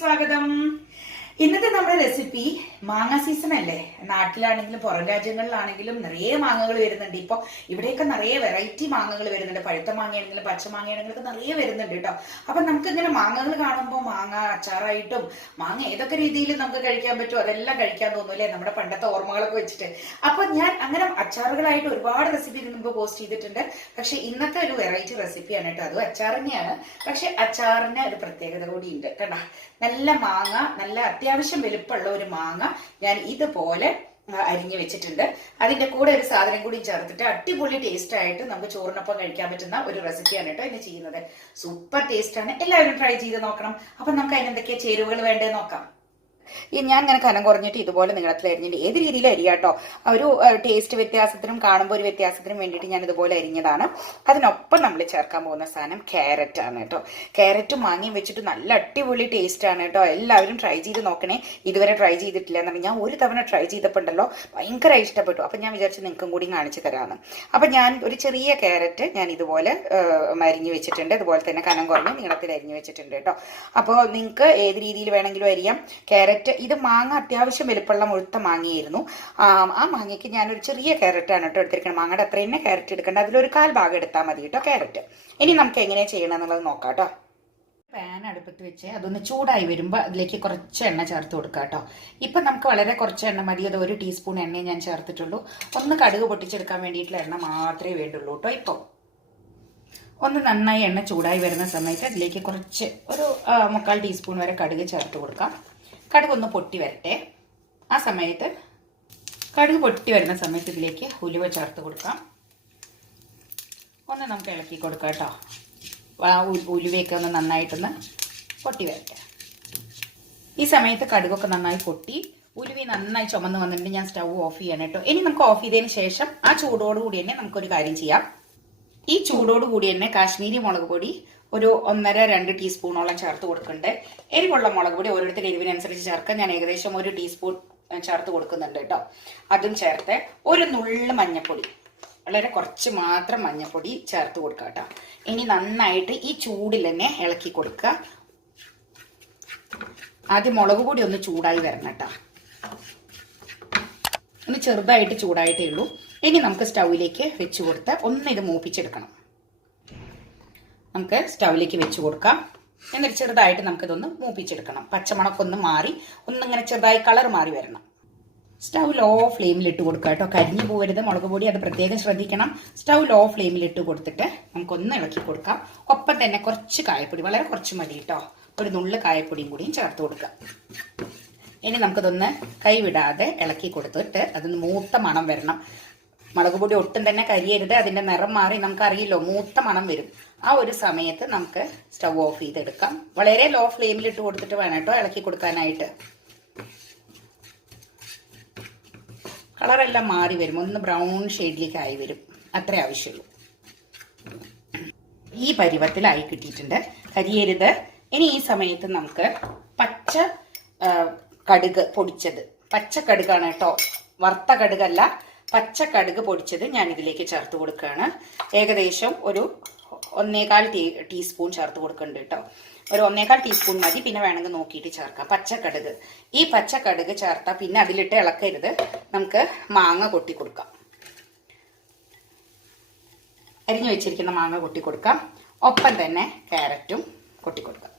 സ്വാഗതം. ഇന്നത്തെ നമ്മുടെ റെസിപ്പി മാങ്ങ സീസൺ അല്ലേ. നാട്ടിലാണെങ്കിലും പുറം രാജ്യങ്ങളിലാണെങ്കിലും നിറയെ മാങ്ങകൾ വരുന്നുണ്ട്. ഇപ്പൊ ഇവിടെയൊക്കെ നിറയെ വെറൈറ്റി മാങ്ങകൾ വരുന്നുണ്ട്. പഴുത്ത മാങ്ങയാണെങ്കിലും പച്ച മാങ്ങയാണെങ്കിലും ഒക്കെ നിറയെ വരുന്നുണ്ട് കേട്ടോ. അപ്പൊ നമുക്ക് ഇങ്ങനെ മാങ്ങകൾ കാണുമ്പോൾ മാങ്ങ അച്ചാറായിട്ടും മാങ്ങ ഏതൊക്കെ രീതിയിൽ നമുക്ക് കഴിക്കാൻ പറ്റുമോ അതെല്ലാം കഴിക്കാൻ തോന്നും അല്ലേ, നമ്മുടെ പണ്ടത്തെ ഓർമ്മകളൊക്കെ വെച്ചിട്ട്. അപ്പൊ ഞാൻ അങ്ങനെ അച്ചാറുകളായിട്ട് ഒരുപാട് റെസിപ്പി മുമ്പ് പോസ്റ്റ് ചെയ്തിട്ടുണ്ട്. പക്ഷെ ഇന്നത്തെ ഒരു വെറൈറ്റി റെസിപ്പിയാണ് കേട്ടോ. അതും അച്ചാർ തന്നെയാണ്. പക്ഷെ അച്ചാറിന് ഒരു പ്രത്യേകത കൂടി ഉണ്ട് കേട്ടോ. നല്ല മാങ്ങ, നല്ല അത്യാവശ്യം വലുപ്പമുള്ള ഒരു മാങ്ങ ഞാൻ ഇതുപോലെ അരിഞ്ഞു വെച്ചിട്ടുണ്ട്. അതിന്റെ കൂടെ ഒരു സാധനം കൂടി ചേർത്തിട്ട് അടിപൊളി ടേസ്റ്റ് ആയിട്ട് നമുക്ക് ചോറിനൊപ്പം കഴിക്കാൻ പറ്റുന്ന ഒരു റെസിപ്പിയാണ് കേട്ടോ ഇന്ന് ചെയ്യുന്നത്. സൂപ്പർ ടേസ്റ്റ് ആണ്, എല്ലാവരും ട്രൈ ചെയ്ത് നോക്കണം. അപ്പൊ നമുക്ക് അതിനെന്തൊക്കെയാ ചേരുവകൾ വേണ്ടത് നോക്കാം. ഞാൻ ഇങ്ങനെ കനം കുറഞ്ഞിട്ട് ഇതുപോലെ നീളത്തിൽ അരിഞ്ഞിട്ട് ഏത് രീതിയിൽ അരിയാട്ടോ, ഒരു ടേസ്റ്റ് വ്യത്യാസത്തിനും കാണുമ്പോൾ ഒരു വ്യത്യാസത്തിനും വേണ്ടിയിട്ട് ഞാൻ ഇതുപോലെ അരിഞ്ഞതാണ്. അതിനൊപ്പം നമ്മൾ ചേർക്കാൻ പോകുന്ന സാധനം ക്യാരറ്റ് ആണ് കേട്ടോ. ക്യാരറ്റും മാങ്ങയും വെച്ചിട്ട് നല്ല അടിപൊളി ടേസ്റ്റ് ആണ് കേട്ടോ. എല്ലാവരും ട്രൈ ചെയ്ത് നോക്കണേ. ഇതുവരെ ട്രൈ ചെയ്തിട്ടില്ല എന്നറിയാം. ഞാൻ ഒരു തവണ ട്രൈ ചെയ്തപ്പോൾ ഉണ്ടല്ലോ ഭയങ്കര ഇഷ്ടപ്പെട്ടു. അപ്പം ഞാൻ വിചാരിച്ചു നിങ്ങൾക്കും കൂടി കാണിച്ചു തരാമെന്ന്. അപ്പം ഞാൻ ഒരു ചെറിയ ക്യാരറ്റ് ഞാൻ ഇതുപോലെ അരിഞ്ഞു വെച്ചിട്ടുണ്ട്. അതുപോലെ തന്നെ കനം കുറഞ്ഞ് നീളത്തിൽ അരിഞ്ഞു വെച്ചിട്ടുണ്ട് കേട്ടോ. അപ്പോൾ നിങ്ങൾക്ക് ഏത് രീതിയിൽ വേണമെങ്കിലും അരിയാം. ക്യാരറ്റ് ഇത് മാങ്ങ അത്യാവശ്യം വലുപ്പമുള്ള മുഴുത്ത മാങ്ങയായിരുന്നു. ആ മാങ്ങയ്ക്ക് ഞാനൊരു ചെറിയ ക്യാരറ്റാണ് കേട്ടോ എടുത്തിരിക്കണം. മാങ്ങയുടെ അത്ര തന്നെ ക്യാരറ്റ് എടുക്കേണ്ട, അതിലൊരു 1/4 ഭാഗം എടുത്താൽ മതി കേട്ടോ ക്യാരറ്റ്. ഇനി നമുക്ക് എങ്ങനെ ചെയ്യണം എന്നുള്ളത് നോക്കാം കേട്ടോ. പാൻ അടുപ്പത്ത് വെച്ച് അതൊന്ന് ചൂടായി വരുമ്പോൾ അതിലേക്ക് കുറച്ച് എണ്ണ ചേർത്ത് കൊടുക്കുക കേട്ടോ. ഇപ്പം നമുക്ക് വളരെ കുറച്ച് എണ്ണ മതി. അത് 1 ടീസ്പൂൺ എണ്ണയെ ഞാൻ ചേർത്തിട്ടുള്ളൂ. ഒന്ന് കടുക് പൊട്ടിച്ചെടുക്കാൻ വേണ്ടിയിട്ടുള്ള എണ്ണ മാത്രമേ വേണ്ടുള്ളൂ കേട്ടോ. ഇപ്പോൾ ഒന്ന് നന്നായി എണ്ണ ചൂടായി വരുന്ന സമയത്ത് അതിലേക്ക് കുറച്ച് ഒരു 1/4 ടീസ്പൂൺ വരെ കടുക് ചേർത്ത് കൊടുക്കാം. കടുക് ഒന്ന് പൊട്ടി വരട്ടെ. ആ സമയത്ത് കടുക് പൊട്ടി വരുന്ന സമയത്ത് ഇതിലേക്ക് ഉലുവ ചേർത്ത് കൊടുക്കാം. ഒന്ന് നമുക്ക് ഇളക്കി കൊടുക്കാം കേട്ടോ. ഉലുവയൊക്കെ ഒന്ന് നന്നായിട്ടൊന്ന് പൊട്ടി വരട്ടെ. ഈ സമയത്ത് കടുകൊക്കെ നന്നായി പൊട്ടി ഉലുവി നന്നായി ചുമന്ന് വന്നിട്ടുണ്ട്. ഞാൻ സ്റ്റൗ ഓഫ് ചെയ്യണം കേട്ടോ. ഇനി നമുക്ക് ഓഫ് ചെയ്തതിന് ശേഷം ആ ചൂടോടുകൂടി തന്നെ നമുക്കൊരു കാര്യം ചെയ്യാം. ഈ ചൂടോടുകൂടി തന്നെ കാശ്മീരി മുളക് പൊടി ഒരു 1.5-2 ടീസ്പൂണോളം ചേർത്ത് കൊടുക്കുന്നുണ്ട്. എരിവുള്ള മുളക് പൊടി ഓരോരുത്തർ എരിവിനനുസരിച്ച് ചേർക്കാൻ ഞാൻ ഏകദേശം 1 ടീസ്പൂൺ ചേർത്ത് കൊടുക്കുന്നുണ്ട് കേട്ടോ. അതും ചേർത്ത് ഒരു നുള്ളു മഞ്ഞപ്പൊടി, വളരെ കുറച്ച് മാത്രം മഞ്ഞപ്പൊടി ചേർത്ത് കൊടുക്കുക കേട്ടോ. ഇനി നന്നായിട്ട് ഈ ചൂടിൽ തന്നെ ഇളക്കി കൊടുക്കുക. ആദ്യം മുളക് പൊടി ഒന്ന് ചൂടായി വരണം കേട്ടോ. ഒന്ന് ചെറുതായിട്ട് ചൂടായിട്ടേ ഉള്ളൂ. ഇനി നമുക്ക് സ്റ്റൗവിലേക്ക് വെച്ച് കൊടുത്ത് ഒന്ന് ഇത് മൂപ്പിച്ചെടുക്കണം. നമുക്ക് സ്റ്റൗവിലേക്ക് വെച്ച് കൊടുക്കാം. എന്നിട്ട് ചെറുതായിട്ട് നമുക്കിതൊന്ന് മൂപ്പിച്ചെടുക്കണം. പച്ചമണമൊക്കെ ഒന്ന് മാറി ഒന്നിങ്ങനെ ചെറുതായി കളർ മാറി വരണം. സ്റ്റൗ ലോ ഫ്ലെയിമിൽ ഇട്ട് കൊടുക്കുക കേട്ടോ. കരിഞ്ഞു പോകരുത് മുളക് പൊടി, അത് പ്രത്യേകം ശ്രദ്ധിക്കണം. സ്റ്റൗ ലോ ഫ്ലെയിമിൽ ഇട്ട് കൊടുത്തിട്ട് നമുക്കൊന്ന് ഇളക്കി കൊടുക്കാം. ഒപ്പം തന്നെ കുറച്ച് കായപ്പൊടി, വളരെ കുറച്ച് മതി കേട്ടോ, ഒരു നുള്ളു കായപ്പൊടിയും കൂടിയും ചേർത്ത് കൊടുക്കാം. ഇനി നമുക്കിതൊന്ന് കൈവിടാതെ ഇളക്കി കൊടുത്തിട്ട് അതൊന്ന് മൂത്ത മണം വരണം. മുളക് പൊടി ഒട്ടും തന്നെ കരിയരുത്. അതിൻ്റെ നിറം മാറി നമുക്കറിയില്ലോ മൂത്ത മണം വരും. ആ ഒരു സമയത്ത് നമുക്ക് സ്റ്റൗ ഓഫ് ചെയ്തെടുക്കാം. വളരെ ലോ ഫ്ലെയിമിൽ ഇട്ട് കൊടുത്തിട്ട് വേണം കേട്ടോ ഇളക്കി കൊടുക്കാനായിട്ട്. കളറെല്ലാം മാറി വരും, ഒന്ന് ബ്രൗൺ ഷെയ്ഡിലേക്ക് ആയി വരും, അത്രേ ആവശ്യമുള്ളൂ. ഈ പരുവത്തിലായി കിട്ടിയിട്ടുണ്ട്, കരിയരുത്. ഇനി ഈ സമയത്ത് നമുക്ക് പച്ച കടുക് പൊടിച്ചത്, പച്ച കടുകാണ് കേട്ടോ, വറുത്ത കടുകല്ല, പച്ച കടുക് പൊടിച്ചത് ഞാൻ ഇതിലേക്ക് ചേർത്ത് കൊടുക്കുകയാണ്. ഏകദേശം ഒരു 1/4 ടീസ്പൂൺ ചേർത്ത് കൊടുക്കുന്നുണ്ട് കേട്ടോ. ഒരു 1/4 ടീസ്പൂൺ മതി, പിന്നെ വേണമെങ്കിൽ നോക്കിയിട്ട് ചേർക്കാം. പച്ചക്കടുക്, ഈ പച്ചക്കടുക് ചേർത്താൽ പിന്നെ അതിലിട്ട് ഇളക്കരുത്. നമുക്ക് മാങ്ങ കൊട്ടി കൊടുക്കാം. അരിഞ്ഞു വെച്ചിരിക്കുന്ന മാങ്ങ കൊട്ടി കൊടുക്കാം. ഒപ്പം തന്നെ ക്യാരറ്റും കൊട്ടി കൊടുക്കാം.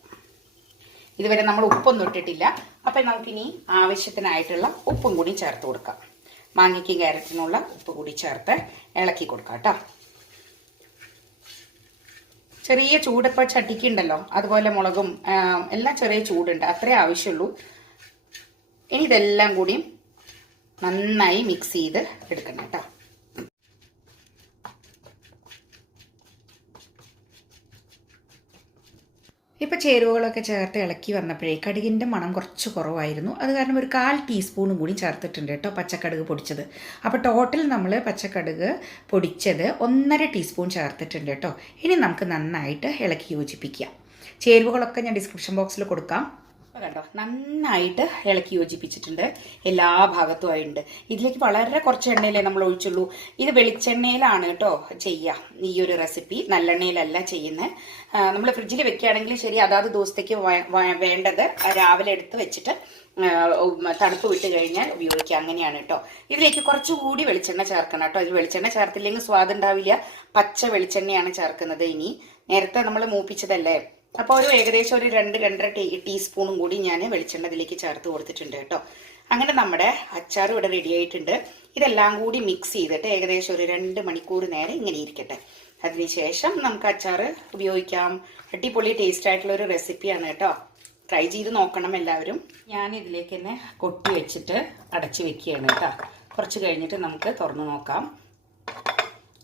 ഇതുവരെ നമ്മൾ ഉപ്പൊന്നും ഇട്ടിട്ടില്ല. അപ്പം നമുക്കിനി ആവശ്യത്തിനായിട്ടുള്ള ഉപ്പും കൂടി ചേർത്ത് കൊടുക്കാം. മാങ്ങയ്ക്കും ക്യാരറ്റിനുള്ള ഉപ്പ് കൂടി ചേർത്ത് ഇളക്കി കൊടുക്കാം കേട്ടോ. ചെറിയ ചൂട് ഇപ്പോൾ ചട്ടിക്കുണ്ടല്ലോ, അതുപോലെ മുളകും എല്ലാം ചെറിയ ചൂടുണ്ട്, അത്രേ ആവശ്യമുള്ളൂ. ഇനി ഇതെല്ലാം കൂടി നന്നായി മിക്സ് ചെയ്ത് എടുക്കണം കേട്ടോ. ഇപ്പോൾ ചേരുവകളൊക്കെ ചേർത്ത് ഇളക്കി വന്നപ്പോഴേ കടുകിൻ്റെ മണം കുറച്ച് കുറവായിരുന്നു. അത് കാരണം ഒരു 1/4 ടീസ്പൂണും കൂടി ചേർത്തിട്ടുണ്ട് കേട്ടോ പച്ചക്കടുക് പൊടിച്ചത്. അപ്പോൾ ടോട്ടൽ നമ്മൾ പച്ചക്കടുക് പൊടിച്ചത് 1.5 ടീസ്പൂൺ ചേർത്തിട്ടുണ്ട് കേട്ടോ. ഇനി നമുക്ക് നന്നായിട്ട് ഇളക്കി യോജിപ്പിക്കാം. ചേരുവകളൊക്കെ ഞാൻ ഡിസ്ക്രിപ്ഷൻ ബോക്സിൽ കൊടുക്കാം. കണ്ടോ, നന്നായിട്ട് ഇളക്കി യോജിപ്പിച്ചിട്ടുണ്ട്. എല്ലാ ഭാഗത്തും ആയിട്ടുണ്ട്. ഇതിലേക്ക് വളരെ കുറച്ച് എണ്ണയിലേ നമ്മൾ ഒഴിച്ചുള്ളൂ. ഇത് വെളിച്ചെണ്ണയിലാണ് കേട്ടോ ചെയ്യുക ഈ ഒരു റെസിപ്പി, നല്ലെണ്ണയിലല്ല ചെയ്യുന്നത്. നമ്മൾ ഫ്രിഡ്ജിൽ വെക്കുകയാണെങ്കിൽ ശരി, അതാത് ദിവസത്തേക്ക് വേണ്ടത് രാവിലെ എടുത്ത് വെച്ചിട്ട് തണുപ്പ് വിട്ട് കഴിഞ്ഞാൽ ഉപയോഗിക്കുക. അങ്ങനെയാണ് കേട്ടോ. ഇതിലേക്ക് കുറച്ചുകൂടി വെളിച്ചെണ്ണ ചേർക്കണം കേട്ടോ. ഇത് വെളിച്ചെണ്ണ ചേർത്തില്ലെങ്കിൽ സ്വാദ് ഉണ്ടാവില്ല. പച്ച വെളിച്ചെണ്ണയാണ് ചേർക്കുന്നത്. ഇനി നേരത്തെ നമ്മൾ മൂപ്പിച്ചതല്ലേ, അപ്പോൾ ഏകദേശം ഒരു 2-2.5 ടീസ്പൂണും കൂടി ഞാൻ വെളിച്ചെണ്ണ ഇതിലേക്ക് ചേർത്ത് കൊടുത്തിട്ടുണ്ട് കേട്ടോ. അങ്ങനെ നമ്മുടെ അച്ചാർ ഇവിടെ റെഡി ആയിട്ടുണ്ട്. ഇതെല്ലാം കൂടി മിക്സ് ചെയ്തിട്ട് ഏകദേശം ഒരു 2 മണിക്കൂർ നേരം ഇങ്ങനെ ഇരിക്കട്ടെ. അതിനുശേഷം നമുക്ക് അച്ചാർ ഉപയോഗിക്കാം. അടിപൊളി ടേസ്റ്റ് ആയിട്ടുള്ള ഒരു റെസിപ്പിയാണ് കേട്ടോ. ട്രൈ ചെയ്ത് നോക്കണം എല്ലാവരും. ഞാൻ ഇതിലേക്ക് തന്നെ കൊട്ടി വെച്ചിട്ട് അടച്ചു വെക്കുകയാണ് കേട്ടോ. കുറച്ച് കഴിഞ്ഞിട്ട് നമുക്ക് തുറന്നു നോക്കാം.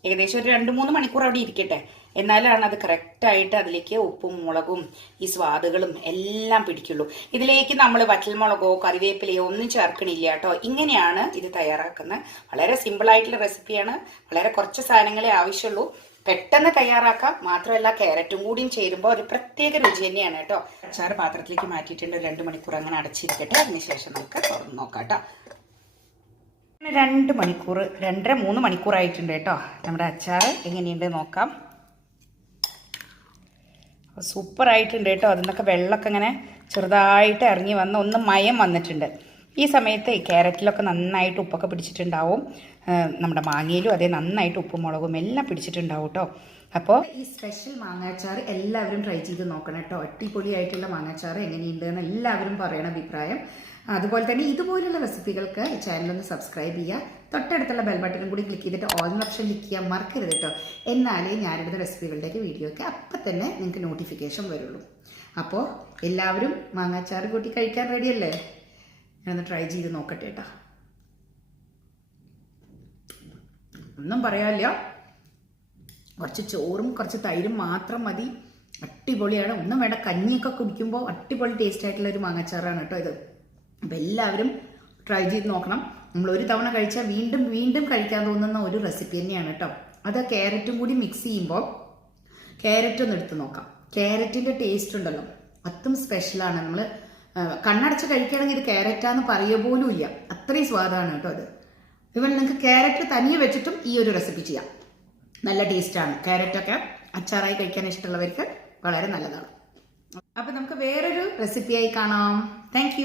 ഏകദേശം ഒരു 2-3 മണിക്കൂർ അവിടെ ഇരിക്കട്ടെ. എന്നാലാണ് അത് കറക്റ്റായിട്ട് അതിലേക്ക് ഉപ്പും മുളകും ഈ സ്വാദുകളും എല്ലാം പിടിക്കുള്ളൂ. ഇതിലേക്ക് നമ്മൾ വറ്റൽമുളകോ കറിവേപ്പിലയോ ഒന്നും ചേർക്കണില്ല കേട്ടോ. ഇങ്ങനെയാണ് ഇത് തയ്യാറാക്കുന്നത്. വളരെ സിമ്പിളായിട്ടുള്ള റെസിപ്പിയാണ്. വളരെ കുറച്ച് സാധനങ്ങളെ ആവശ്യമുള്ളൂ. പെട്ടെന്ന് തയ്യാറാക്കാം. മാത്രമല്ല ക്യാരറ്റും കൂടിയും ചേരുമ്പോൾ ഒരു പ്രത്യേക രുചി തന്നെയാണ് കേട്ടോ. അച്ചാർ പാത്രത്തിലേക്ക് മാറ്റിയിട്ടുണ്ട്. 2 മണിക്കൂർ അങ്ങനെ അടച്ചിരിക്കട്ടെ. അതിനുശേഷം നമുക്ക് തുറന്ന് നോക്കാം കേട്ടോ. 2 മണിക്കൂർ 2.5-3 മണിക്കൂറായിട്ടുണ്ട് കേട്ടോ. നമ്മുടെ അച്ചാർ എങ്ങനെയുണ്ട് നോക്കാം. സൂപ്പറായിട്ടുണ്ട് കേട്ടോ. അതിന്നൊക്കെ വെള്ളമൊക്കെ ഇങ്ങനെ ചെറുതായിട്ട് ഇറങ്ങി വന്ന് ഒന്ന് മയം വന്നിട്ടുണ്ട്. ഈ സമയത്ത് ക്യാരറ്റിലൊക്കെ നന്നായിട്ട് ഉപ്പൊക്കെ പിടിച്ചിട്ടുണ്ടാവും. നമ്മുടെ മാങ്ങയിലും അതേ നന്നായിട്ട് ഉപ്പും മുളകും എല്ലാം പിടിച്ചിട്ടുണ്ടാവും കേട്ടോ. അപ്പോൾ ഈ സ്പെഷ്യൽ മാങ്ങാച്ചാർ എല്ലാവരും ട്രൈ ചെയ്ത് നോക്കണം കേട്ടോ. അടിപൊളിയായിട്ടുള്ള മാങ്ങാച്ചാർ എങ്ങനെയുണ്ടെന്ന് എല്ലാവരും പറയണം അഭിപ്രായം. അതുപോലെ തന്നെ ഇതുപോലുള്ള റെസിപ്പികൾക്ക് ചാനലൊന്ന് സബ്സ്ക്രൈബ് ചെയ്യുക. തൊട്ടടുത്തുള്ള ബെൽ ബട്ടണും കൂടി ക്ലിക്ക് ചെയ്തിട്ട് ഓൾ ഓപ്ഷൻ ക്ലിക്ക് ചെയ്യാൻ മറക്കരുത് കേട്ടോ. എന്നാലേ ഞാനിടുന്ന റെസിപ്പികളുടെയൊക്കെ വീഡിയോയ്ക്ക് അപ്പം തന്നെ നിങ്ങൾക്ക് നോട്ടിഫിക്കേഷൻ വരുള്ളൂ. അപ്പോൾ എല്ലാവരും മാങ്ങാച്ചാർ കൂട്ടി കഴിക്കാൻ റെഡിയല്ലേ? ഞാനൊന്ന് ട്രൈ ചെയ്ത് നോക്കട്ടെ കേട്ടോ. ഒന്നും പറയാനില്ല. കുറച്ച് ചോറും കുറച്ച് തൈരും മാത്രം മതി. അടിപൊളിയാണ്. ഒന്നും വേണ്ട. കഞ്ഞിയൊക്കെ കുടിക്കുമ്പോൾ അടിപൊളി ടേസ്റ്റ് ആയിട്ടുള്ള ഒരു മാങ്ങാച്ചാറാണ് കേട്ടോ ഇത്. അപ്പോൾ എല്ലാവരും ട്രൈ ചെയ്ത് നോക്കണം. നമ്മൾ ഒരു തവണ കഴിച്ചാൽ വീണ്ടും വീണ്ടും കഴിക്കാൻ തോന്നുന്ന ഒരു റെസിപ്പി തന്നെയാണ് കേട്ടോ. അത് ക്യാരറ്റും കൂടി മിക്സ് ചെയ്യുമ്പോൾ ക്യാരറ്റ് ഒന്ന് എടുത്ത് നോക്കാം. ക്യാരറ്റിൻ്റെ ടേസ്റ്റ് ഉണ്ടല്ലോ, അതും സ്പെഷ്യലാണ്. നമ്മൾ കണ്ണടച്ച് കഴിക്കുകയാണെങ്കിൽ ഇത് ക്യാരറ്റാന്ന് പറയുക പോലും ഇല്ല. അത്രയും സ്വാദാണ് കേട്ടോ അത്. ഇവൻ നിങ്ങൾക്ക് ക്യാരറ്റ് തനിയെ വെച്ചിട്ടും ഈ ഒരു റെസിപ്പി ചെയ്യാം. നല്ല ടേസ്റ്റാണ്. ക്യാരറ്റൊക്കെ അച്ചാറായി കഴിക്കാൻ ഇഷ്ടമുള്ളവർക്ക് വളരെ നല്ലതാണ്. അപ്പം നമുക്ക് വേറൊരു റെസിപ്പിയായി കാണാം. താങ്ക്